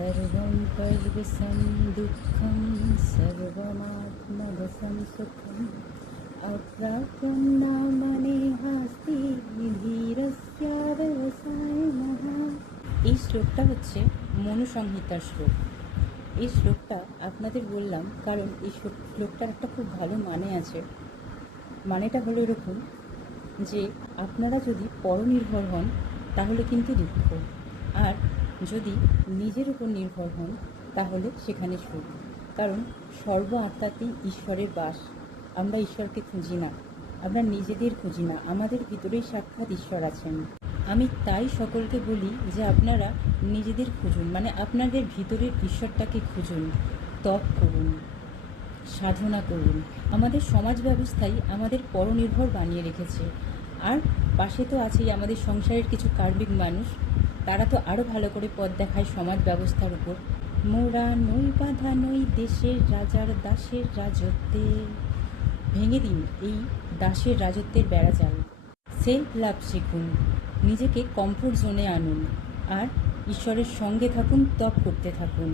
सर्वं पर्वसं दुःखं सर्वमात्मवशं सुखम् अप्राप्यं नाम नेहास्ति ধীরস্য ব্যবসায়িনः। এই শ্লোকটা হচ্ছে মনুসংহিতার শ্লোক। এই শ্লোকটা আপনাদের বললাম কারণ এই শ্লোকটার একটা খুব ভালো মানে আছে। মানেটা হলো এরকম যে আপনারা যদি পরনির্ভর হন তাহলে কিন্তু দুঃখ, আর যদি নিজের উপর নির্ভর হন তাহলে সেখানে সুখ। কারণ সর্ব আত্মাতেই ঈশ্বরের বাস। আমরা ঈশ্বরকে খুঁজি না, আমরা নিজেদের খুঁজি না, আমাদের ভিতরেই সাক্ষাৎ ঈশ্বর আছেন। আমি তাই সকলকে বলি যে আপনারা নিজেদের খুঁজুন, মানে আপনাদের ভিতরের ঈশ্বরটাকে খুঁজুন, তপ করুন, সাধনা করুন। আমাদের সমাজ ব্যবস্থাই আমাদের পরনির্ভর বানিয়ে রেখেছে। আর পাশে তো আছেই আমাদের সংসারের কিছু কার্মিক মানুষ, তারা তো আরও ভালো করে পথ দেখায় সমাজ ব্যবস্থার উপর। মোরা নই বাঁধা নই দেশের রাজার দাসের রাজত্বে। ভেঙে দিন এই দাসের রাজত্বের বেড়াজাল। সেলফ লাভ শিখুন, নিজেকে কমফোর্ট জোনে আনুন, আর ঈশ্বরের সঙ্গে থাকুন, তপ করতে থাকুন।